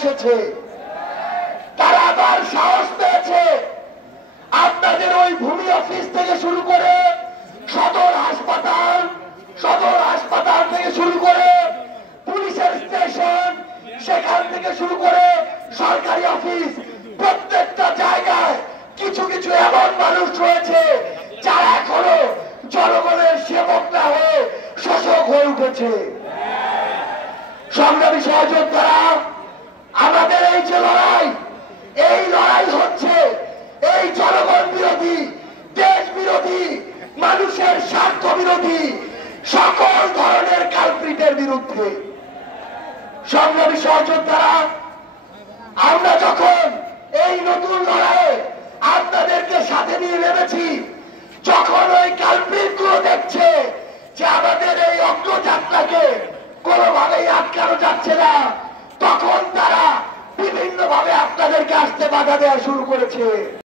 বসেছে। তারা আবার সাহস পেয়েছে আপনাদের ওই ভূমি অফিস থেকে শুরু করে সদর হাসপাতাল থেকে শুরু করে পুলিশের স্টেশন, সেখান থেকে শুরু করে সরকারি অফিস, প্রত্যেকটা জায়গায় কিছু কিছু এমন মানুষ রয়েছে যারা এখনো জনগণের সেবক না হয়ে শোষক হয়ে উঠেছে। সংগ্রামী সহযোদ্ধারা, আমাদের এই যে লড়াই হচ্ছে এই জনগণ বিরোধী, দেশ বিরোধী, মানুষের স্বার্থ বিরোধী সকল ধরনের কালপ্রিটের বিরুদ্ধে। সংগ্রামী সহযোদ্ধারা, আমরা যখন এই নতুন লড়াইয়ে আপনাদেরকে সাথে নিয়ে নেমেছি, যখন ওই কালপ্রিট গুলো দেখছে যে আমাদের এই অগ্রযাত্রাকে কোনোভাবেই আটকানো যাচ্ছে না, তখন তারা বিভিন্ন ভাবে আপনাদেরকে আসতে বাধা দেওয়া শুরু করেছে।